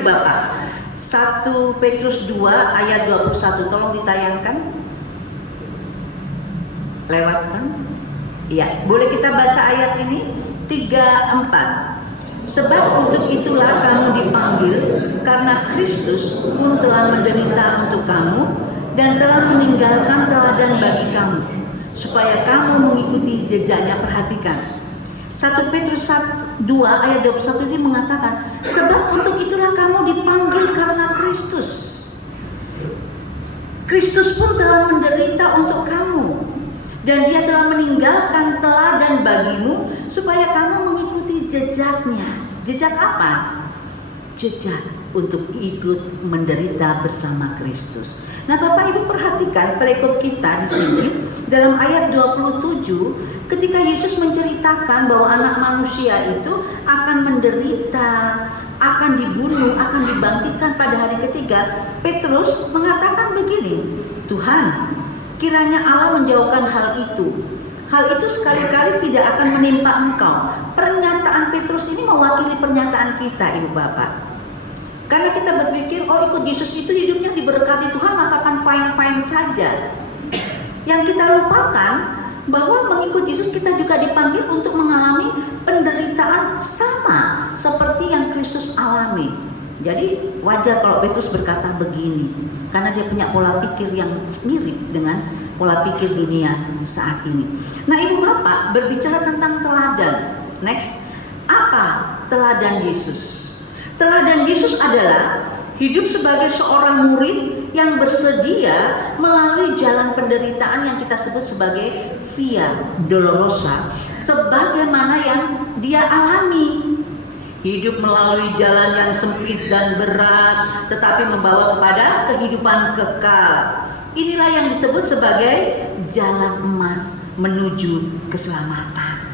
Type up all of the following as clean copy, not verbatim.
Bapak, 1 Petrus 2 ayat 21, tolong ditayangkan. Lewatkan. Iya, boleh kita baca ayat ini? 3-4. Sebab untuk itulah kamu dipanggil, karena Kristus pun telah menderita untuk kamu dan telah meninggalkan teladan bagi kamu, supaya kamu mengikuti jejaknya. Perhatikan, 1 Petrus 2 ayat 21 ini mengatakan, sebab untuk itulah kamu dipanggil karena Kristus. Kristus pun telah menderita untuk kamu dan dia telah meninggalkan teladan bagimu supaya kamu mengikuti jejaknya. Jejak apa? Jejak untuk ikut menderita bersama Kristus. Nah, Bapak Ibu perhatikan perikop kita di sini dalam ayat 27, ketika Yesus menceritakan bahwa anak manusia itu akan menderita, akan dibunuh, akan dibangkitkan pada hari ketiga, Petrus mengatakan begini, Tuhan, kiranya Allah menjauhkan hal itu. Hal itu sekali-kali tidak akan menimpa engkau. Pernyataan Petrus ini mewakili pernyataan kita, Ibu Bapak. Karena kita berpikir, oh ikut Yesus itu hidupnya diberkati Tuhan, maka akan fine-fine saja. Yang kita lupakan bahwa mengikut Yesus kita juga dipanggil untuk mengalami penderitaan sama seperti yang Kristus alami. Jadi wajar kalau Petrus berkata begini, karena dia punya pola pikir yang mirip dengan pola pikir dunia saat ini. Nah, Ibu Bapak berbicara tentang teladan. Next, apa teladan Yesus? Teladan Yesus adalah hidup sebagai seorang murid yang bersedia melalui jalan penderitaan yang kita sebut sebagai Via Dolorosa, sebagaimana yang dia alami. Hidup melalui jalan yang sempit dan berat, tetapi membawa kepada kehidupan kekal. Inilah yang disebut sebagai jalan emas menuju keselamatan.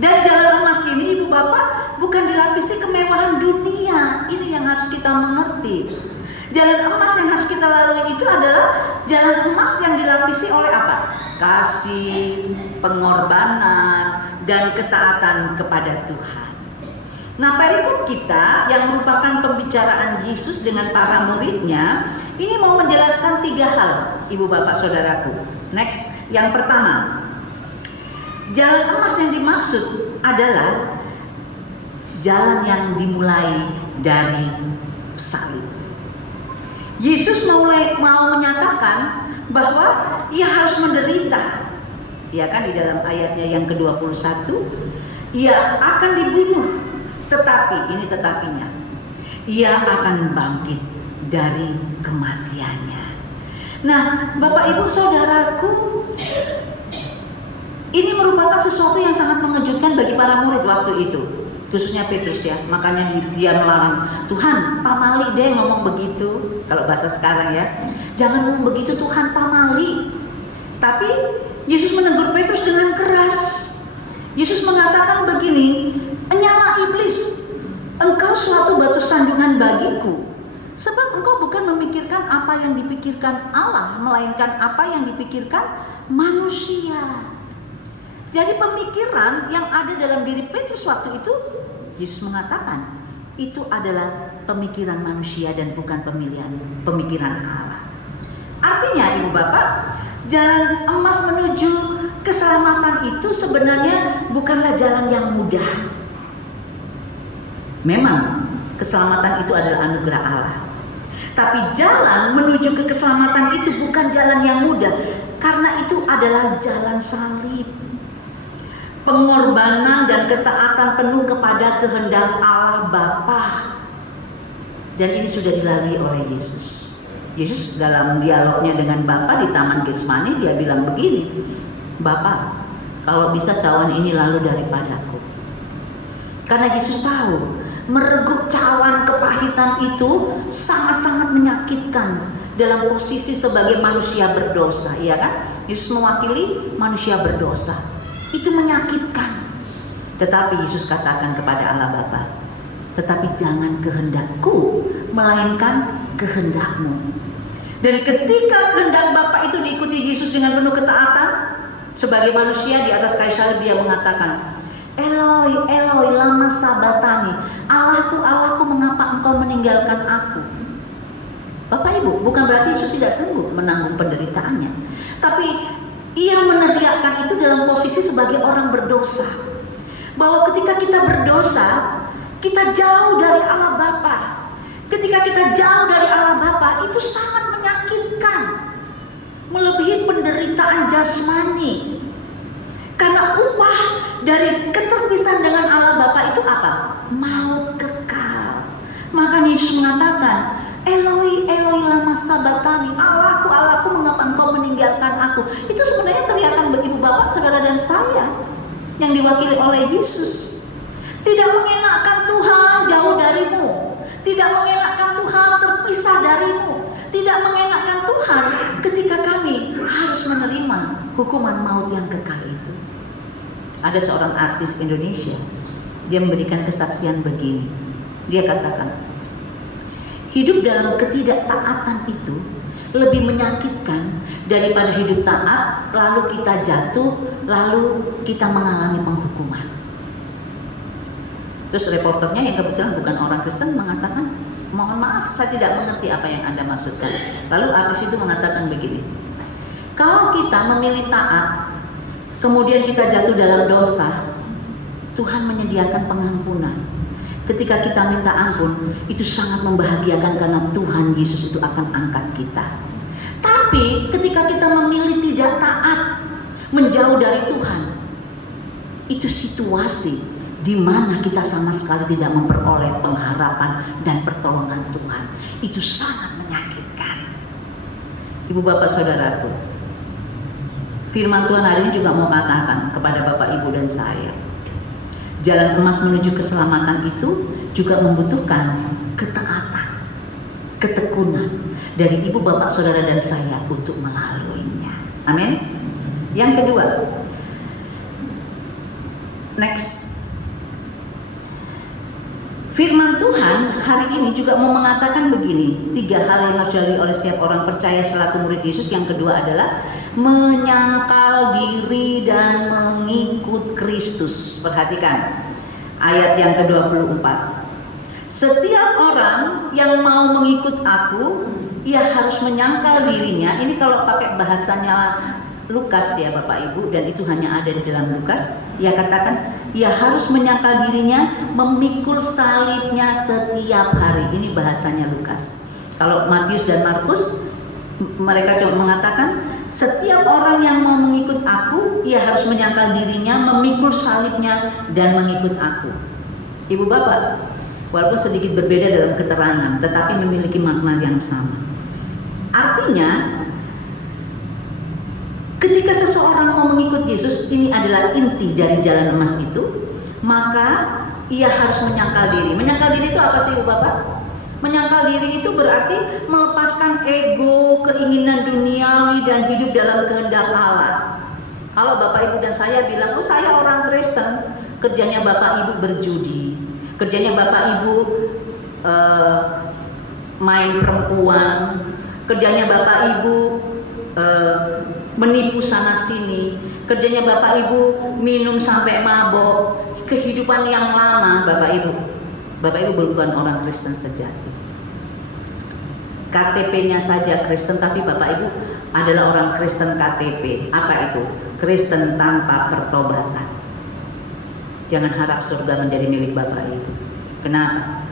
Dan jalan emas ini, Ibu Bapak, bukan dilapisi kemewahan dunia. Ini yang harus kita mengerti. Jalan emas yang harus kita lalui itu adalah jalan emas yang dilapisi oleh apa? Kasih, pengorbanan, dan ketaatan kepada Tuhan. Nah, perikop kita yang merupakan pembicaraan Yesus dengan para muridnya, ini mau menjelaskan 3 hal, Ibu Bapak Saudaraku. Next, yang pertama, jalan emas yang dimaksud adalah jalan yang dimulai dari salib. Yesus mau menyatakan bahwa ia harus menderita. Ya kan, di dalam ayatnya yang ke-21, ia akan dibunuh. Tetapi, ini tetapinya, ia akan bangkit dari kematiannya. Nah, Bapak Ibu Saudaraku, ini merupakan sesuatu yang sangat mengejutkan bagi para murid waktu itu, khususnya Petrus ya. Makanya dia melarang, Tuhan, pamali deh ngomong begitu. Kalau bahasa sekarang ya, jangan ngomong begitu Tuhan, pamali. Tapi Yesus menegur Petrus dengan keras. Yesus mengatakan begini, enyala iblis, engkau suatu batu sandungan bagiku, sebab engkau bukan memikirkan apa yang dipikirkan Allah, melainkan apa yang dipikirkan manusia. Jadi pemikiran yang ada dalam diri Petrus waktu itu, Yesus mengatakan itu adalah pemikiran manusia dan bukan pemikiran Allah. Artinya, Ibu Bapak, jalan emas menuju keselamatan itu sebenarnya bukanlah jalan yang mudah. Memang keselamatan itu adalah anugerah Allah, tapi jalan menuju ke keselamatan itu bukan jalan yang mudah, karena itu adalah jalan salib, pengorbanan dan ketaatan penuh kepada kehendak Allah Bapa. Dan ini sudah dilalui oleh Yesus. Yesus dalam dialognya dengan Bapa di Taman Getsemani, dia bilang begini, Bapa, kalau bisa cawan ini lalu daripadaku. Karena Yesus tahu meregup cawan kepahitan itu sangat-sangat menyakitkan dalam posisi sebagai manusia berdosa, ya kan? Yesus mewakili manusia berdosa. Itu menyakitkan. Tetapi Yesus katakan kepada Allah Bapa, tetapi jangan kehendakku, melainkan kehendakmu. Dan ketika kehendak Bapa itu diikuti Yesus dengan penuh ketaatan, sebagai manusia di atas kayu salib dia mengatakan, Eloi, Eloi, lama sabatani. Allahku, Allahku, mengapa engkau meninggalkan aku? Bapak Ibu, bukan berarti Yesus tidak sanggup menanggung penderitaannya, tapi ia meneriakkan itu dalam posisi sebagai orang berdosa, bahwa ketika kita berdosa, kita jauh dari Allah Bapa. Ketika kita jauh dari Allah Bapa, itu sangat menyakitkan, melebihi penderitaan jasmani. Karena upah dari keterpisahan dengan Allah Bapa itu apa? Maut kekal. Makanya Yesus mengatakan, Eloi, Eloi lama sabatani, Allahku, Allahku, mengapa engkau meninggalkan aku? Itu sebenarnya teriakan bagi ibu bapak, saudara dan saya yang diwakili oleh Yesus. Tidak mengenakan Tuhan jauh darimu, tidak mengenakan Tuhan terpisah darimu, tidak mengenakan Tuhan ketika kami harus menerima hukuman maut yang kekal itu. Ada seorang artis Indonesia, dia memberikan kesaksian begini. Dia katakan, hidup dalam ketidaktaatan itu lebih menyakitkan daripada hidup taat, lalu kita jatuh, lalu kita mengalami penghukuman. Terus reporternya yang kebetulan bukan orang Kristen mengatakan, mohon maaf, saya tidak mengerti apa yang Anda maksudkan. Lalu artis itu mengatakan begini, kalau kita memilih taat, kemudian kita jatuh dalam dosa, Tuhan menyediakan pengampunan. Ketika kita minta ampun, itu sangat membahagiakan karena Tuhan Yesus itu akan angkat kita. Tapi ketika kita memilih tidak taat, menjauh dari Tuhan, itu situasi di mana kita sama sekali tidak memperoleh pengharapan dan pertolongan Tuhan. Itu sangat menyakitkan. Ibu bapak saudaraku, firman Tuhan hari ini juga mau katakan kepada bapak ibu dan saya, jalan emas menuju keselamatan itu juga membutuhkan ketaatan, ketekunan dari ibu bapak saudara dan saya untuk melaluinya. Amin. Yang kedua, next, firman Tuhan hari ini juga mau mengatakan begini, 3 hal yang harus dilalui oleh setiap orang percaya selaku murid Yesus. Yang kedua adalah menyangkal diri dan mengikut Kristus. Perhatikan ayat yang ke-24. Setiap orang yang mau mengikut aku, ia harus menyangkal dirinya. Ini kalau pakai bahasanya Lukas ya Bapak Ibu, dan itu hanya ada di dalam Lukas. Ia katakan, ia harus menyangkal dirinya, memikul salibnya setiap hari. Ini bahasanya Lukas. Kalau Matius dan Markus, mereka cuma mengatakan, setiap orang yang mau mengikut aku, ia harus menyangkal dirinya, memikul salibnya, dan mengikut aku. Ibu bapak, walaupun sedikit berbeda dalam keterangan, tetapi memiliki makna yang sama. Artinya, ketika seseorang mau mengikut Yesus, ini adalah inti dari jalan emas itu, maka ia harus menyangkal diri. Menyangkal diri itu apa sih ibu bapak? Menyangkal diri itu berarti melepaskan ego, keinginan duniawi, dan hidup dalam kehendak Allah. Kalau bapak ibu dan saya bilang, oh saya orang Kristen, kerjanya bapak ibu berjudi, kerjanya bapak ibu main perempuan, kerjanya bapak ibu menipu sana sini, kerjanya bapak ibu minum sampai mabok, kehidupan yang lama. Bapak ibu bukan orang Kristen sejati. KTP-nya saja Kristen, tapi bapak ibu adalah orang Kristen KTP. Apa itu? Kristen tanpa pertobatan. Jangan harap surga menjadi milik bapak ibu. Kenapa?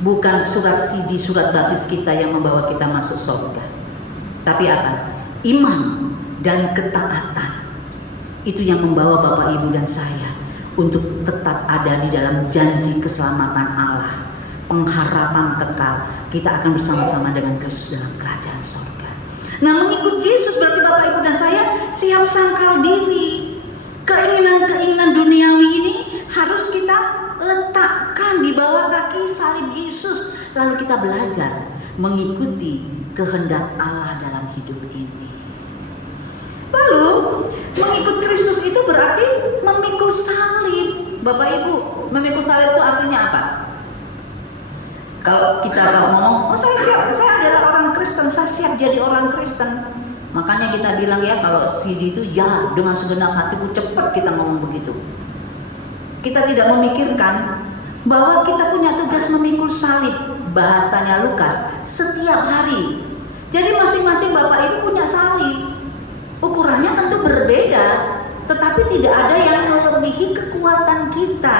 Bukan surat CD, surat baptis kita yang membawa kita masuk surga, tapi apa? Iman dan ketaatan. Itu yang membawa bapak ibu dan saya untuk tetap ada di dalam janji keselamatan Allah, pengharapan kekal. Kita akan bersama-sama dengan Kristus dalam kerajaan surga. Nah, mengikut Yesus berarti bapak ibu dan saya siap sangkal diri. Keinginan-keinginan duniawi ini harus kita letakkan di bawah kaki salib Yesus. Lalu kita belajar mengikuti kehendak Allah dalam hidup ini. Lalu mengikut Kristus itu berarti memikul salib. Bapak ibu, memikul salib itu artinya apa? Kalau kita ngomong, oh saya adalah orang Kristen, saya siap jadi orang Kristen. Makanya kita bilang ya, kalau CD itu ya dengan segenap hatiku, cepat kita ngomong begitu. Kita tidak memikirkan bahwa kita punya tugas memikul salib, bahasanya Lukas, setiap hari. Jadi masing-masing Bapak Ibu punya salib. Ukurannya tentu berbeda, tetapi tidak ada yang melebihi kekuatan kita.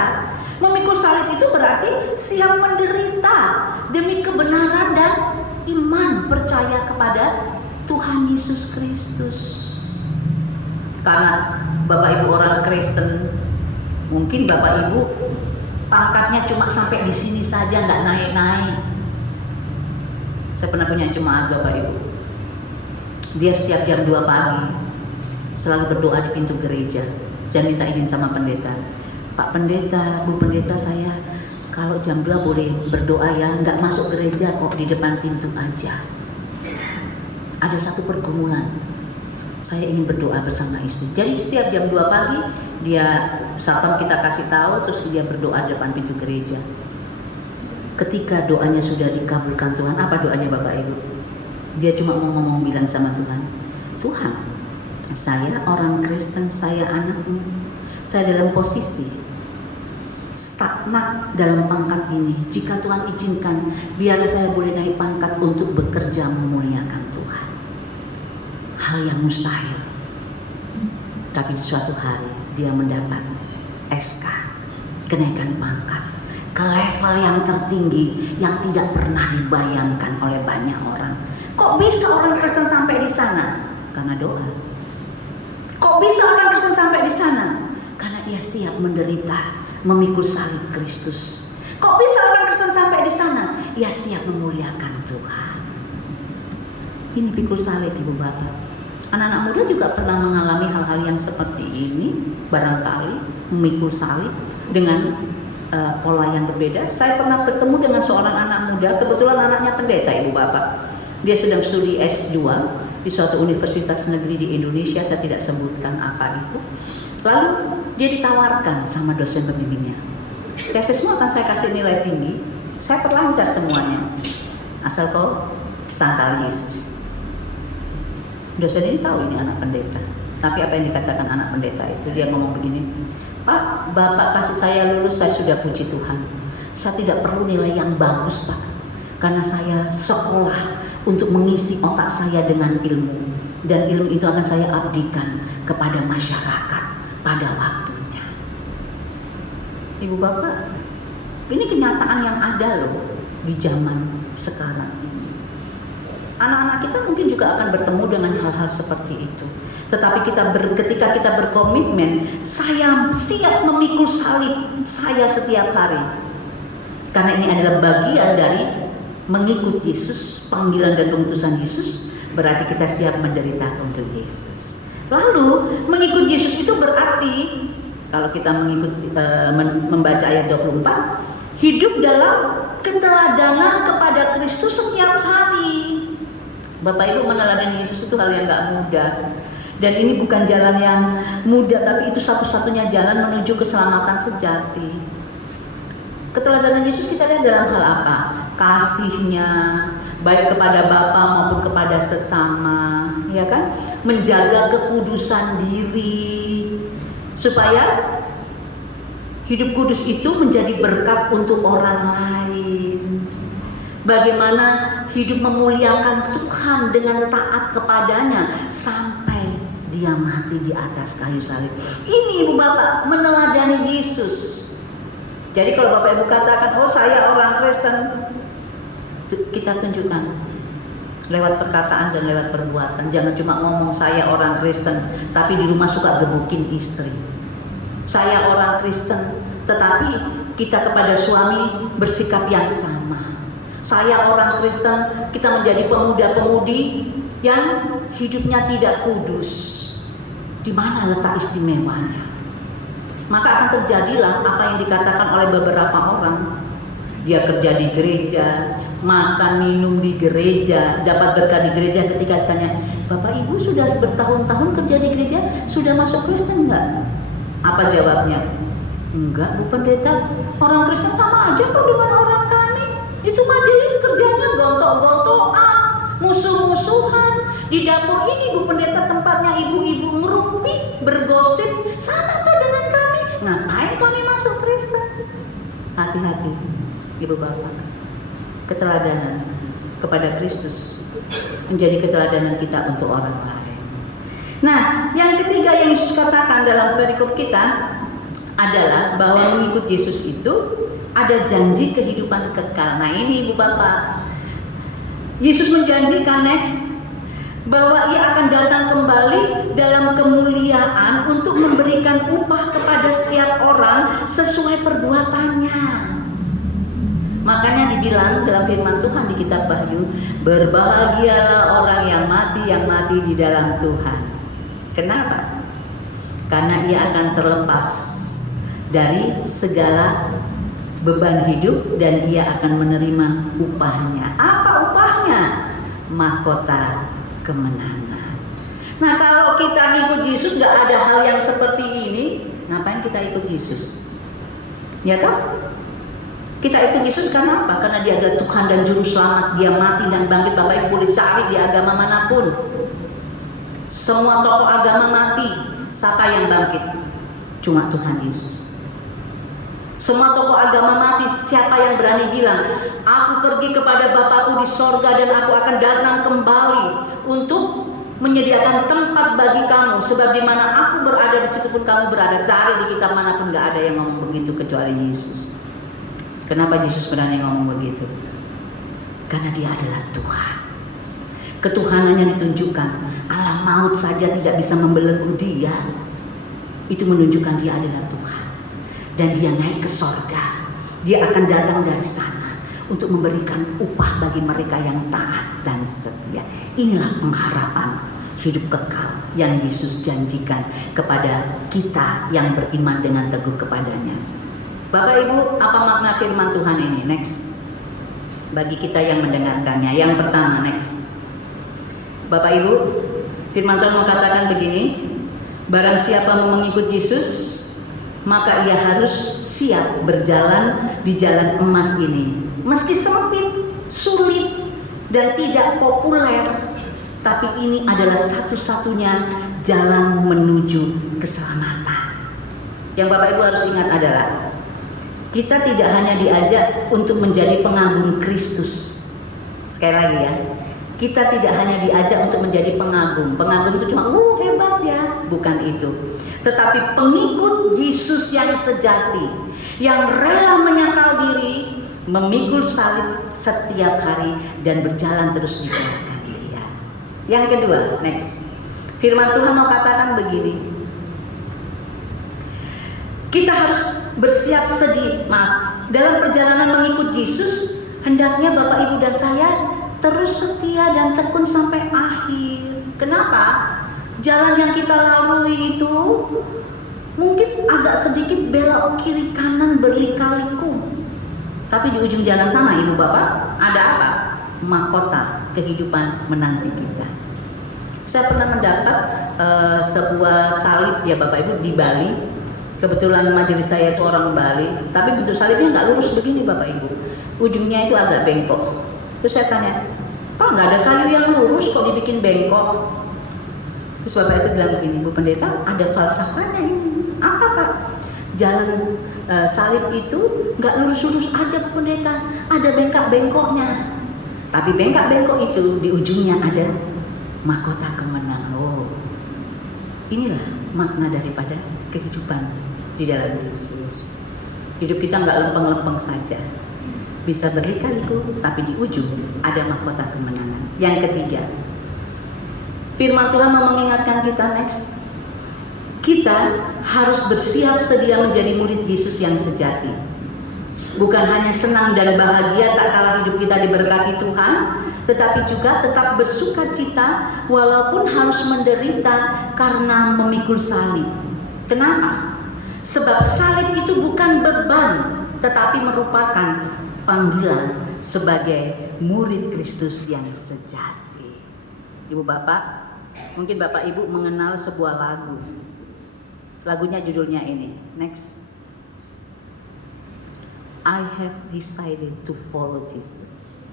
Memikul salib itu berarti siap menderita demi kebenaran dan iman percaya kepada Tuhan Yesus Kristus. Karena Bapak Ibu orang Kristen, mungkin Bapak Ibu pangkatnya cuma sampai di sini saja, nggak naik-naik. Saya pernah punya jemaat Bapak Ibu, dia setiap jam 2 pagi selalu berdoa di pintu gereja dan minta izin sama pendeta. Pak Pendeta, Bu Pendeta, saya kalau jam 2 boleh berdoa ya, nggak masuk gereja kok, di depan pintu aja. Ada satu pergumulan, saya ingin berdoa bersama istri. Jadi setiap jam 2 pagi dia satpam kita kasih tahu, terus dia berdoa di depan pintu gereja. Ketika doanya sudah dikabulkan Tuhan, apa doanya Bapak Ibu? Dia cuma mau ngomong bilang sama Tuhan, Tuhan, saya orang Kristen, saya anakmu, saya dalam posisi stagnan dalam pangkat ini. Jika Tuhan izinkan, biar saya boleh naik pangkat untuk bekerja memuliakan Tuhan. Hal yang mustahil. Tapi di suatu hari dia mendapat SK, kenaikan pangkat ke level yang tertinggi yang tidak pernah dibayangkan oleh banyak orang. Kok bisa orang Kristen sampai di sana? Karena doa. Kok bisa orang Kristen sampai di sana? Karena ia siap menderita, memikul salib Kristus. Kok bisa orang Kristen sampai di sana? Ia siap memuliakan Tuhan. Ini pikul salib, Ibu Bapak. Anak-anak muda juga pernah mengalami hal-hal yang seperti ini, barangkali memikul salib dengan pola yang berbeda. Saya pernah bertemu dengan seorang anak muda, kebetulan anaknya pendeta, Ibu Bapak. Dia sedang studi S2 di suatu universitas negeri di Indonesia, saya tidak sebutkan apa itu. Lalu dia ditawarkan sama dosen pembimbingnya, tesismu akan saya kasih nilai tinggi, saya perlancar semuanya, asal kau sangkal Yesus. Dosen ini tahu ini anak pendeta, tapi apa yang dikatakan anak pendeta itu, dia ngomong begini, Pak, Bapak kasih saya lulus, saya sudah puji Tuhan. Saya tidak perlu nilai yang bagus, Pak, karena saya sekolah untuk mengisi otak saya dengan ilmu, dan ilmu itu akan saya abdikan kepada masyarakat pada waktunya. Ibu Bapak, ini kenyataan yang ada loh di zaman sekarang ini. Anak-anak kita mungkin juga akan bertemu dengan hal-hal seperti itu. Tetapi ketika kita berkomitmen, saya siap memikul salib saya setiap hari. Karena ini adalah bagian dari mengikut Yesus, panggilan dan pengutusan Yesus, berarti kita siap menderita untuk Yesus. Lalu mengikut Yesus itu berarti, kalau kita membaca ayat 24, hidup dalam keteladanan kepada Kristus setiap hari. Bapak Ibu, meneladani Yesus itu hal yang gak mudah. Dan ini bukan jalan yang mudah, tapi itu satu-satunya jalan menuju keselamatan sejati. Keteladanan Yesus kita lihat dalam hal apa? Kasihnya, baik kepada Bapa maupun kepada sesama, ya kan? Menjaga kekudusan diri, supaya hidup kudus itu menjadi berkat untuk orang lain. Bagaimana hidup memuliakan Tuhan dengan taat kepadanya sampai dia mati di atas kayu salib. Ini Ibu Bapak, meneladani Yesus. Jadi kalau Bapak Ibu katakan, oh saya orang Kristen, kita tunjukkan lewat perkataan dan lewat perbuatan. Jangan cuma ngomong saya orang Kristen, tapi di rumah suka gebukin istri. Saya orang Kristen, tetapi kita kepada suami bersikap yang sama. Saya orang Kristen, kita menjadi pemuda-pemudi yang hidupnya tidak kudus. Di mana letak istimewanya? Maka akan terjadilah apa yang dikatakan oleh beberapa orang. Dia kerja di gereja, makan minum di gereja, dapat berkat di gereja. Ketika ditanya, Bapak Ibu sudah bertahun-tahun kerja di gereja, sudah masuk Kristen enggak? Apa jawabnya? Enggak, Bu Pendeta, orang Kristen sama aja kok dengan orang kami. Itu majelis kerjanya gontok-gontokan, musuh-musuhan. Di dapur ini Bu Pendeta tempatnya ibu-ibu ngerumpi, bergosip, sama tuh dengan kami. Ngapain kami masuk Kristen? Hati-hati, Ibu Bapak. Keteladanan kepada Kristus menjadi keteladanan kita untuk orang lain. Nah, yang ketiga yang Yesus katakan dalam perikop kita adalah bahwa mengikut Yesus itu ada janji kehidupan kekal. Nah, ini Ibu Bapak, Yesus menjanjikan next bahwa Ia akan datang kembali dalam kemuliaan untuk memberikan upah kepada setiap orang sesuai perbuatannya. Makanya dibilang dalam firman Tuhan di kitab Wahyu, berbahagialah orang yang mati di dalam Tuhan. Kenapa? Karena ia akan terlepas dari segala beban hidup dan ia akan menerima upahnya. Apa upahnya? Mahkota kemenangan. Nah, kalau kita ikut Yesus gak ada hal yang seperti ini, ngapain kita ikut Yesus? Ya kan? Kita ikut Yesus karena apa? Karena Dia adalah Tuhan dan Juru Selamat. Dia mati dan bangkit. Bapak Ibu boleh cari di agama manapun. Semua tokoh agama mati. Siapa yang bangkit? Cuma Tuhan Yesus. Semua tokoh agama mati. Siapa yang berani bilang, aku pergi kepada Bapakku di sorga dan aku akan datang kembali untuk menyediakan tempat bagi kamu, sebab di mana aku berada di situ pun kamu berada. Cari di kitab manapun, gak ada yang ngomong begitu kecuali Yesus. Kenapa Yesus berani ngomong begitu? Karena Dia adalah Tuhan. Ketuhanannya ditunjukkan. Allah maut saja tidak bisa membelenggu Dia. Itu menunjukkan Dia adalah Tuhan. Dan Dia naik ke sorga. Dia akan datang dari sana untuk memberikan upah bagi mereka yang taat dan setia. Inilah pengharapan hidup kekal yang Yesus janjikan kepada kita yang beriman dengan teguh kepadanya. Bapak Ibu, apa makna firman Tuhan ini? Next. Bagi kita yang mendengarkannya. Yang pertama, next. Bapak Ibu, firman Tuhan mengatakan begini, barang siapa mau mengikut Yesus, maka ia harus siap berjalan di jalan emas ini. Meski sempit, sulit, dan tidak populer, tapi ini adalah satu-satunya jalan menuju keselamatan. Yang Bapak Ibu harus ingat adalah, kita tidak hanya diajak untuk menjadi pengagum Kristus. Sekali lagi ya, kita tidak hanya diajak untuk menjadi pengagum. Pengagum itu cuma, hebat ya. Bukan itu. Tetapi pengikut Yesus yang sejati, yang rela menyangkal diri, memikul salib setiap hari, dan berjalan terus di belakang Dia. Yang kedua, next. Firman Tuhan mau katakan begini, kita harus bersiap sedia. Dalam perjalanan mengikut Yesus, hendaknya Bapak Ibu dan saya terus setia dan tekun sampai akhir. Kenapa? Jalan yang kita lalui itu mungkin agak sedikit belok kiri kanan berlika-liku, tapi di ujung jalan sana, Ibu Bapak, ada apa? Mahkota kehidupan menanti kita. Saya pernah mendapat sebuah salib ya Bapak Ibu di Bali. Kebetulan majelis saya itu orang Bali, tapi bentuk salibnya nggak lurus begini Bapak Ibu. Ujungnya itu agak bengkok. Terus saya tanya, Pak, nggak ada kayu yang lurus kok dibikin bengkok? Terus Bapak itu bilang begini, Bu Pendeta, ada falsafahnya ini. Apa Pak? Jalan salib itu nggak lurus-lurus aja Bu Pendeta, ada bengkak-bengkoknya. Tapi bengkak-bengkok itu di ujungnya ada mahkota kemenangan. Oh, inilah makna daripada kehidupan di dalam Yesus. Hidup kita nggak lempeng-lempeng saja, bisa berliku-liku, tapi di ujung ada mahkota kemenangan. Yang ketiga, firman Tuhan mau mengingatkan kita next, kita harus bersiap sedia menjadi murid Yesus yang sejati. Bukan hanya senang dan bahagia tak kalah hidup kita diberkati Tuhan, tetapi juga tetap bersukacita walaupun harus menderita karena memikul salib. Kenapa? Sebab salib itu bukan beban, tetapi merupakan panggilan sebagai murid Kristus yang sejati. Ibu Bapak, mungkin Bapak Ibu mengenal sebuah lagu. Lagunya judulnya ini, next. I have decided to follow Jesus.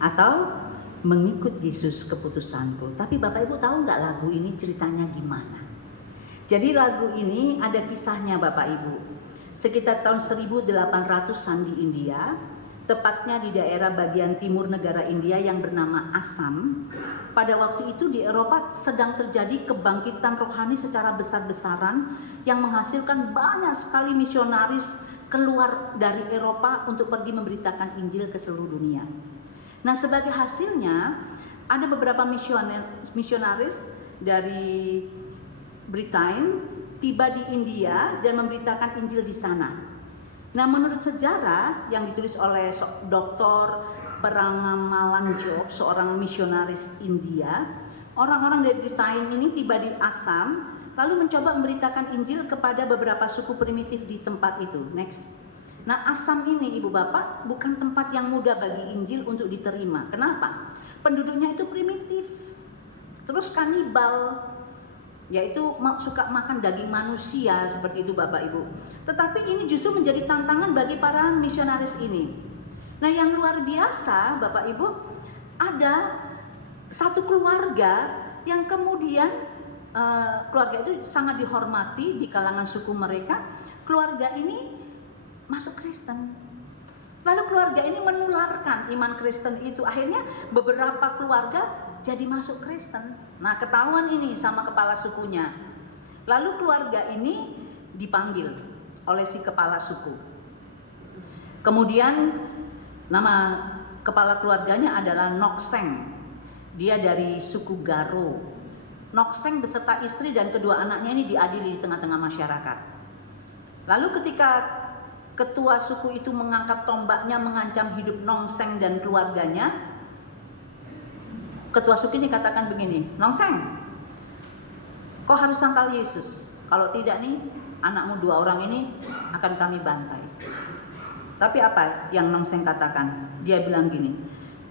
Atau mengikut Yesus keputusanku. Tapi Bapak Ibu tahu nggak lagu ini ceritanya gimana? Jadi lagu ini ada kisahnya Bapak Ibu. sekitar tahun 1800-an di India, tepatnya di daerah bagian timur negara India yang bernama Assam. Pada waktu itu di Eropa sedang terjadi kebangkitan rohani secara besar-besaran yang menghasilkan banyak sekali misionaris keluar dari Eropa untuk pergi memberitakan Injil ke seluruh dunia. Nah, sebagai hasilnya ada beberapa misionaris dari Britain tiba di India dan memberitakan Injil di sana. Nah, menurut sejarah yang ditulis oleh Dr. Paramalan Job, seorang misionaris India, orang-orang dari Britain ini tiba di Assam lalu mencoba memberitakan Injil kepada beberapa suku primitif di tempat itu. Next. Nah, Assam ini Ibu Bapak bukan tempat yang mudah bagi Injil untuk diterima. Kenapa? Penduduknya itu primitif, terus kanibal, yaitu suka makan daging manusia seperti itu Bapak Ibu. Tetapi ini justru menjadi tantangan bagi para misionaris ini. Nah, yang luar biasa Bapak Ibu, ada satu keluarga yang kemudian keluarga itu sangat dihormati di kalangan suku mereka. Keluarga ini masuk Kristen. Lalu keluarga ini menularkan iman Kristen itu. Akhirnya beberapa keluarga jadi masuk Kristen. Nah, ketahuan ini sama kepala sukunya. Lalu keluarga ini dipanggil oleh si kepala suku. Kemudian nama kepala keluarganya adalah Nokseng. Dia dari suku Garo. Nokseng beserta istri dan kedua anaknya ini diadili di tengah-tengah masyarakat. Lalu ketika ketua suku itu mengangkat tombaknya mengancam hidup Nokseng dan keluarganya, ketua suku ini katakan begini, Nokseng, kau harus sangkal Yesus. Kalau tidak nih, anakmu dua orang ini akan kami bantai. Tapi apa yang Nokseng katakan? Dia bilang gini,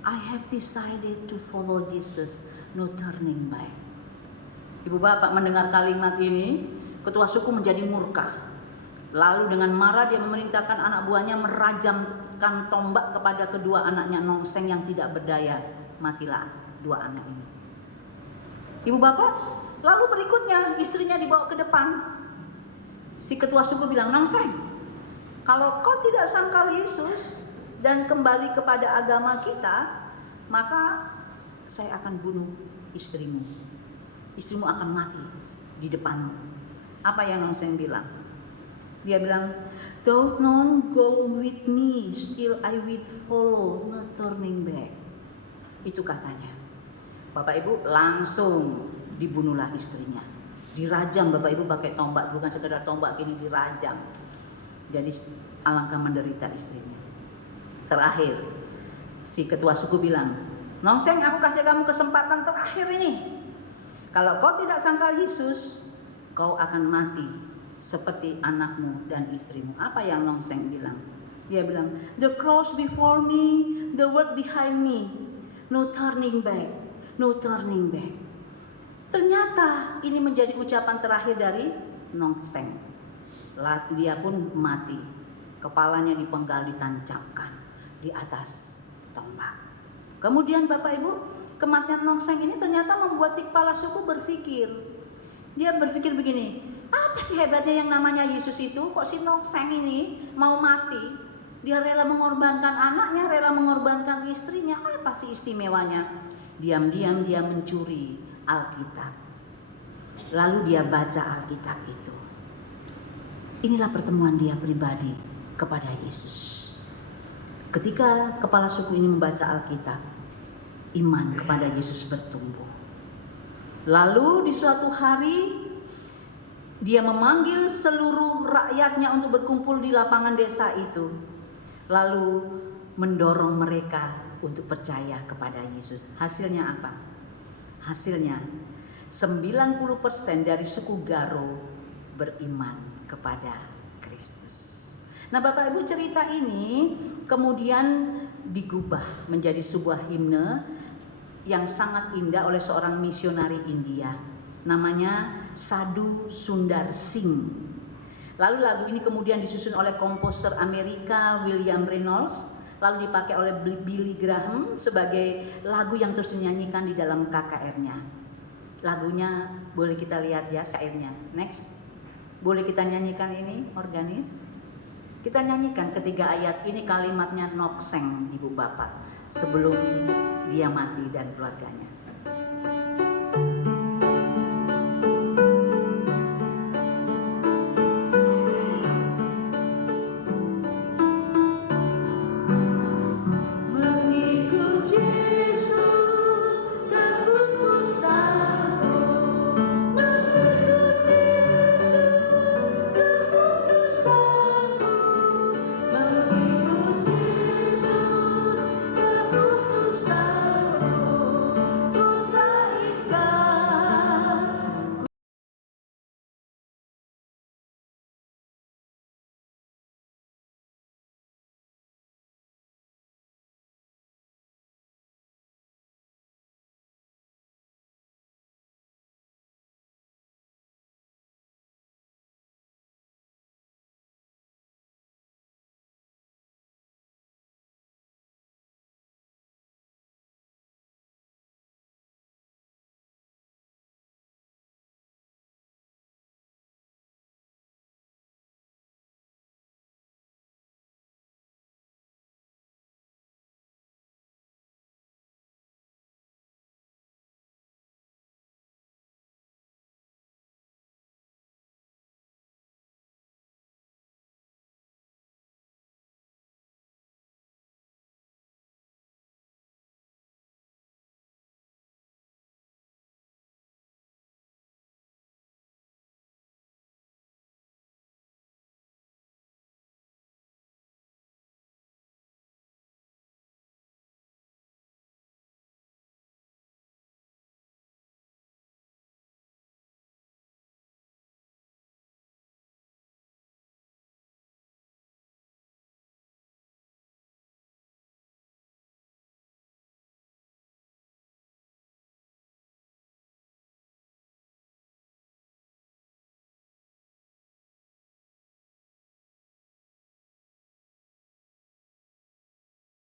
I have decided to follow Jesus, no turning back. Ibu Bapak mendengar kalimat ini, ketua suku menjadi murka. Lalu dengan marah dia memerintahkan anak buahnya merajamkan tombak kepada kedua anaknya Nokseng yang tidak berdaya. Matilah dua anak ini. Ibu Bapak, lalu berikutnya istrinya dibawa ke depan. Si ketua suku bilang, Nokseng, kalau kau tidak sangkal Yesus dan kembali kepada agama kita, maka saya akan bunuh istrimu. Istrimu akan mati di depanmu. Apa yang Nokseng bilang? Dia bilang, "Don't none go with me, still I will follow, not turning back." Itu katanya. Bapak Ibu, langsung dibunuhlah istrinya. Dirajam Bapak Ibu pakai tombak, bukan sekedar tombak, ini dirajam. Jadi alangkah menderita istrinya. Terakhir, si ketua suku bilang, Nokseng, aku kasih kamu kesempatan terakhir ini. Kalau kau tidak sangkal Yesus, kau akan mati seperti anakmu dan istrimu. Apa yang Nokseng bilang? Dia bilang, the cross before me, the word behind me, no turning back, no turning back. Ternyata ini menjadi ucapan terakhir dari Nokseng. Dia pun mati, kepalanya dipenggal, ditancapkan di atas tombak. Kemudian Bapak Ibu, kematian Nokseng ini ternyata membuat si kepala suku berpikir. Dia berpikir begini, apa sih hebatnya yang namanya Yesus itu? Kok si Nokseng ini mau mati? Dia rela mengorbankan anaknya, rela mengorbankan istrinya. Apa sih istimewanya? Diam-diam dia mencuri Alkitab. Lalu dia baca Alkitab itu. Inilah pertemuan dia pribadi kepada Yesus. Ketika kepala suku ini membaca Alkitab, iman kepada Yesus bertumbuh. Lalu di suatu hari dia memanggil seluruh rakyatnya untuk berkumpul di lapangan desa itu. Lalu mendorong mereka untuk percaya kepada Yesus. Hasilnya apa? Hasilnya 90% dari suku Garo beriman kepada Kristus. Nah Bapak Ibu, cerita ini kemudian digubah menjadi sebuah himne yang sangat indah oleh seorang misionari India. Namanya Sadhu Sundar Singh. Lalu lagu ini kemudian disusun oleh komposer Amerika William Reynolds. Lalu dipakai oleh Billy Graham sebagai lagu yang terus dinyanyikan di dalam KKR-nya. Lagunya boleh kita lihat ya, syairnya. Next. Boleh kita nyanyikan ini, organis. Kita nyanyikan ketiga ayat ini, kalimatnya nokseng ibu bapak sebelum dia mati dan keluarganya.